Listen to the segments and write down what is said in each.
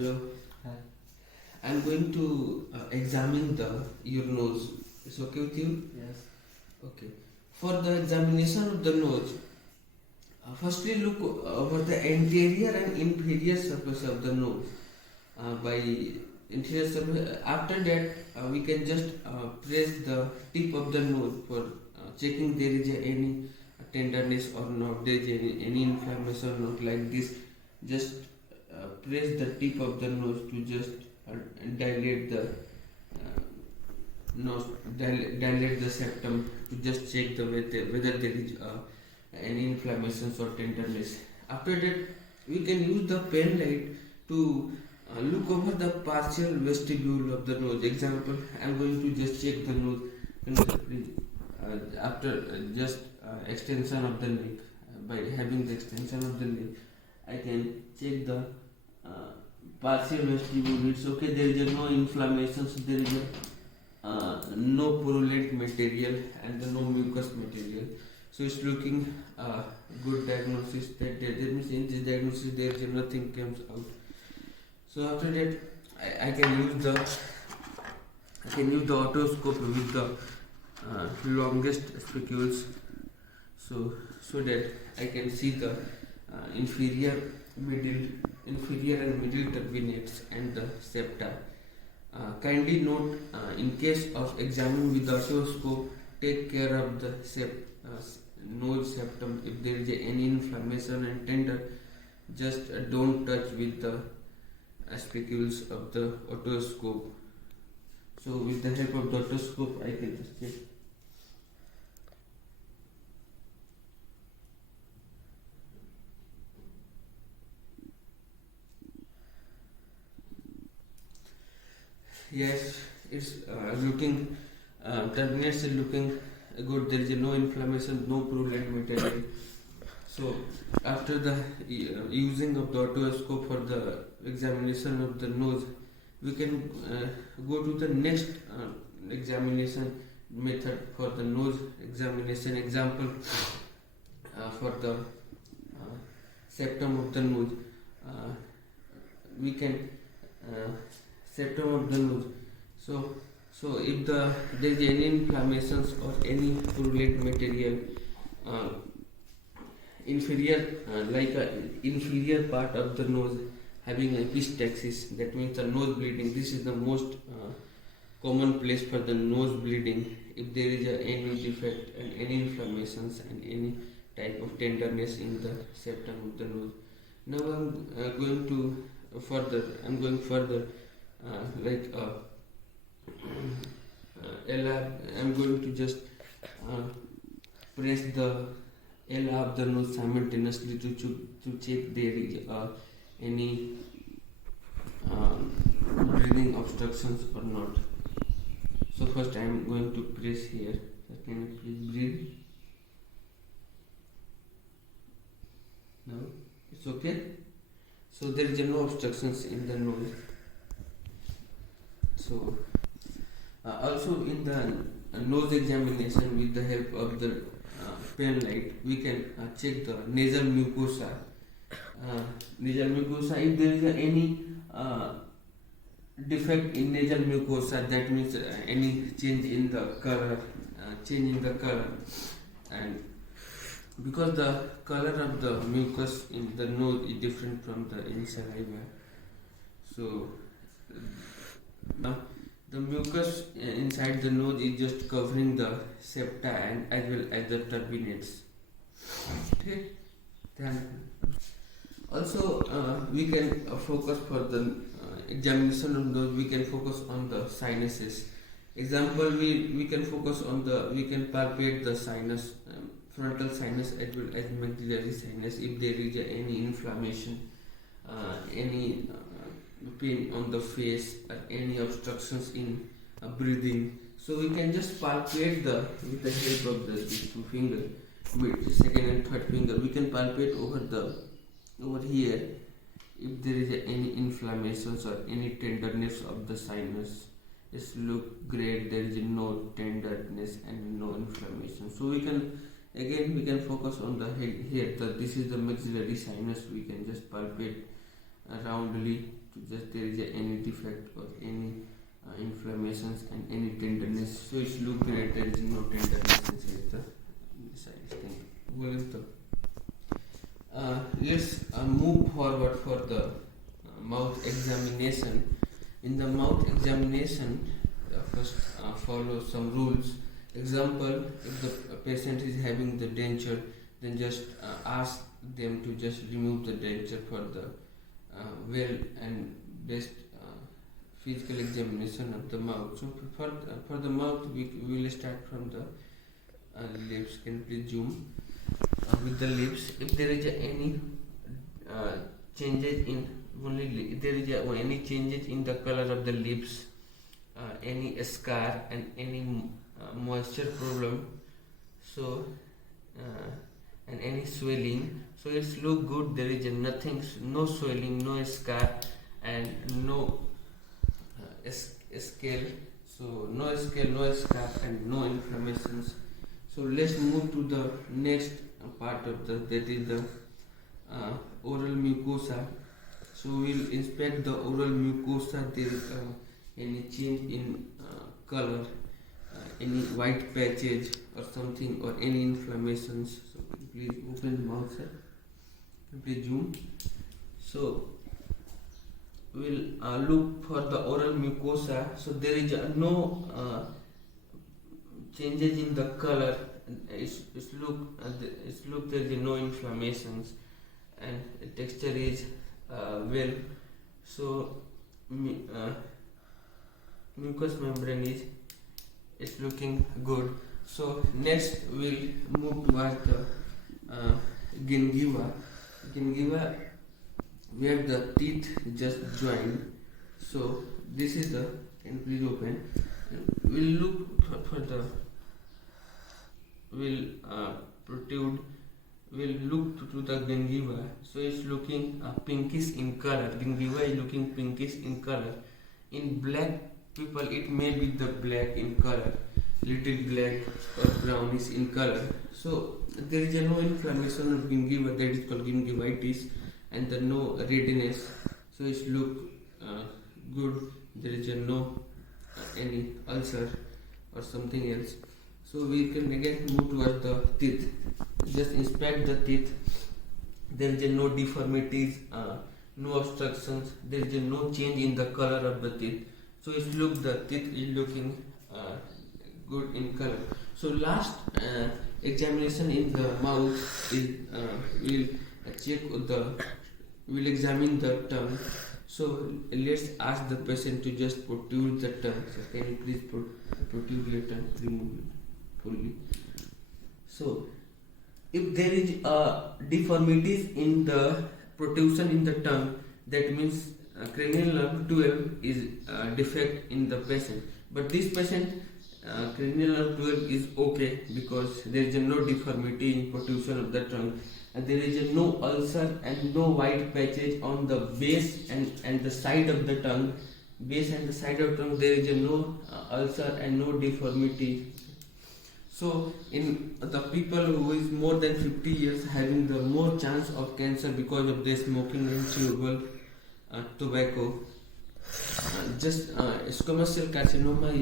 Hello. Hi. I'm going to examine your nose. It's okay with you? Yes. Okay. For the examination of the nose, firstly look over the anterior and inferior surface of the nose. By interior surface, after that we can just press the tip of the nose for checking there is any tenderness or not, there is any inflammation or not, like this. Just press the tip of the nose to just dilate the nose, dilate the septum to just check whether there is any inflammations or tenderness. After that, we can use the pen light to look over the partial vestibule of the nose. Example, I am going to just check the nose after just extension of the neck. By having the extension of the neck, I can check the partial vestibule. It's okay, there is no inflammations, there is no purulent material and no mucus material. So it's looking good diagnosis. That means in this diagnosis there is nothing comes out. So after that, I can use the otoscope with the longest spicules, so that I can see the inferior and middle turbinates and the septa. Kindly note, in case of examining with the otoscope, take care of the nose septum. If there is any inflammation and tender, just don't touch with the spicules of the otoscope. So with the help of the otoscope, I can just check. Yes, it's looking, terminates is looking good. There is no inflammation, no purulent material. So after the using of the otoscope for the examination of the nose, we can go to the next examination method for the nose examination. Example, for the septum of the nose, we can septum of the nose. So if there is any inflammations or any purulent material, inferior part of the nose having a epistaxis, that means the nose bleeding. This is the most common place for the nose bleeding. If there is any defect and any inflammations and any type of tenderness in the septum of the nose. Now I'm going further. Like I'm going to just press the ella of the nose simultaneously to check there is any breathing obstructions or not. So first I am going to press here. So can you please breathe? Now it's okay. So there is no obstructions in the nose. So also in the nose examination, with the help of the pen light, we can check the nasal mucosa. If there is any defect in nasal mucosa, that means any change in the color, and because the color of the mucus in the nose is different from the in saliva, so the mucus inside the nose is just covering the septa and as well as the turbinates. Okay. Then also we can focus for the examination of those. We can focus on the sinuses. Example, we can focus on we can palpate the sinus, frontal sinus as well as maxillary sinus. If there is any inflammation, any pain on the face, or any obstructions in breathing, so we can just palpate with the help of these two fingers, with second and third finger. We can palpate over here if there is any inflammations or any tenderness of the sinus. It's look great. There is no tenderness and no inflammation. So we can focus on the head here. This is the maxillary sinus. We can just palpate roundly to just there is any defect or any inflammations and any tenderness. So it look great. There is no tenderness inside the side thing. Let's move forward for the mouth examination. In the mouth examination, first follow some rules. Example, if the patient is having the denture, then just ask them to just remove the denture for the well and best physical examination of the mouth. So for the mouth, we will start from the lips. Can you please zoom with the lips? If there is any changes in only if there is any changes in the color of the lips, any scar and any moisture problem, so and any swelling, so it's look good. There is nothing, no swelling, no scar and no scale, so no scale, no scar and no inflammations. So let's move to the next part of that is the oral mucosa. So we'll inspect the oral mucosa. There is any change in color, any white patches or something, or any inflammations. So please open the mouth, sir. Please zoom. So we'll look for the oral mucosa. So there is no changes in the color. It's look there is no inflammations and the texture is well. So mucous membrane is it's looking good. So next we'll move towards the gingiva. Gingiva, where the teeth just join. So this is the, can you please open? We'll look for the protrude. We'll look to the gingiva. So it's looking pinkish in color. Gingiva is looking pinkish in color. In black people, it may be the black in color, little black or brownish in color. So there is no inflammation of gingiva, that is called gingivitis, and the no redness. So it look good. There is no any ulcer or something else. So we can again move towards the teeth. Just inspect the teeth. There is no deformities, no obstructions. There is no change in the color of the teeth. So it look the teeth is looking good in color. So last examination in the mouth is we'll examine the tongue. So let's ask the patient to just protrude the tongue. So can you please protrude your tongue, remove it fully. So if there is deformities in the protrusion in the tongue, that means cranial nerve 12 is defect in the patient. But this patient cranial nerve 12 is okay because there is no deformity in protrusion of the tongue, and there is no ulcer and no white patches on the base and the side of the tongue. Base and the side of the tongue, there is no ulcer and no deformity. So in the people who is more than 50 years having the more chance of cancer because of their smoking and chewable tobacco. Squamous cell carcinoma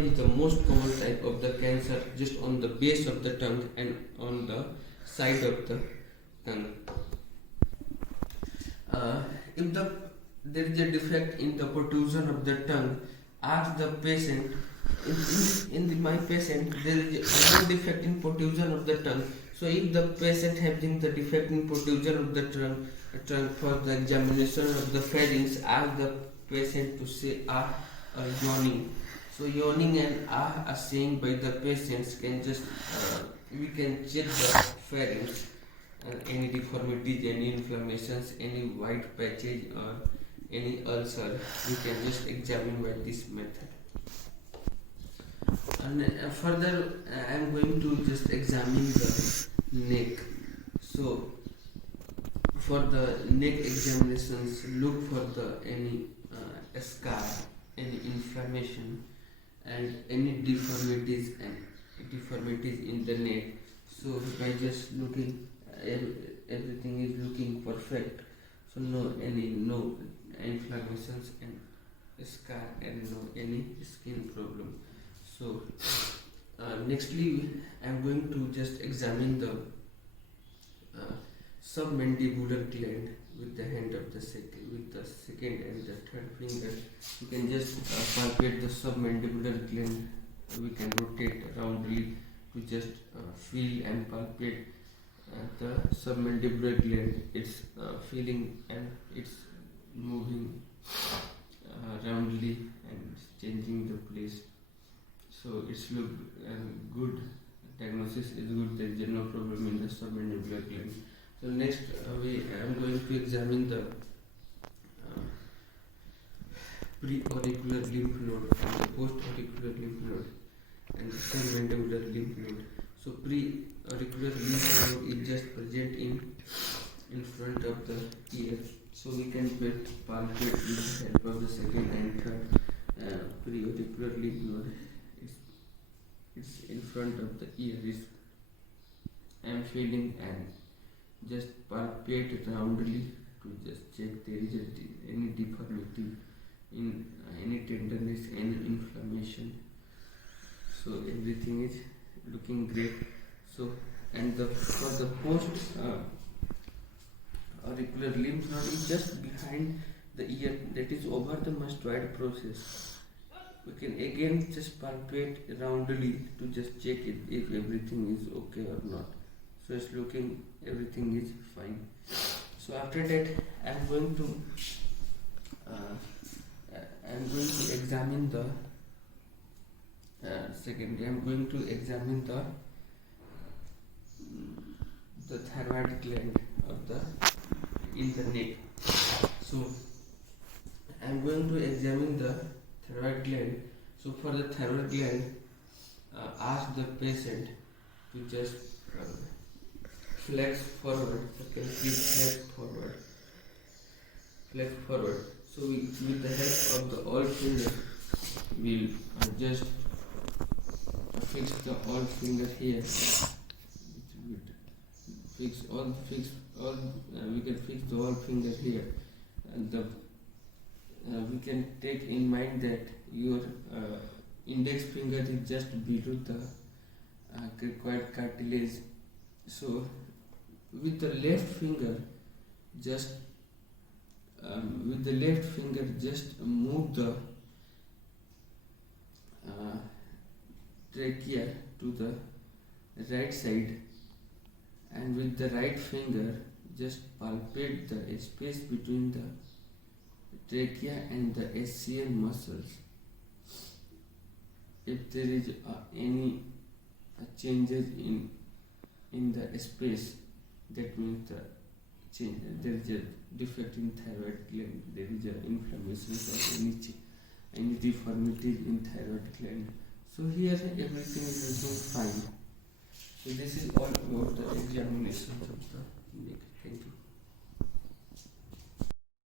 is the most common type of the cancer, just on the base of the tongue and on the side of the tongue. If there is a defect in the protrusion of the tongue, ask the patient. My patient, there is no defect in protrusion of the tongue. So if the patient having the defect in protrusion of the tongue for the examination of the pharynx, ask the patient to say yawning. So yawning and are saying by the patients can just we can check the pharynx and any deformities, any inflammations, any white patches or any ulcer. We can just examine by this method. And further, I am going to just examine the neck. So for the neck examinations, look for any scar, any inflammation, and any deformities in the neck. So by just looking, everything is looking perfect. So no inflammations and scar and no any skin problem. So nextly I am going to just examine the submandibular gland with the hand of the second and the third finger. You can just palpate the submandibular gland. We can rotate roundly to just feel and palpate the submandibular gland. It's feeling and it's moving roundly and changing the place. So it's look good. Diagnosis is good. There is no problem in the submandibular gland. So next, I am going to examine the pre-auricular lymph node and the post-auricular lymph node and the submandibular lymph node. So pre-auricular lymph node is just present in front of the ear. So we can palpate with the help of the second and third pre-auricular lymph node. It's in front of the ear. I am feeling and just palpate roundly to just check there is any deformity in any tenderness, any inflammation. So everything is looking great. So and for the post auricular lymph node is just behind the ear, that is over the mastoid process. We can again just palpate roundly to just check it if everything is okay or not. So it's looking everything is fine. So after that I am going to examine the secondly I am going to examine the thyroid gland of the in the neck. So I am going to examine the thyroid gland. So for the thyroid gland, ask the patient to just flex forward. So can please flex forward. So with the help of the all finger, we'll just fix the all finger here. We can fix the all finger here, and we can take in mind that your index finger is just below the cricoid cartilage. So with the left finger, just move the trachea to the right side, and with the right finger just palpate the space between the trachea and the SCM muscles. If there is any changes in the space, that means there is a defect in thyroid gland. There is an inflammation or any deformity in thyroid gland. So here everything is looking fine. So this is all about the examination of the neck. Thank you.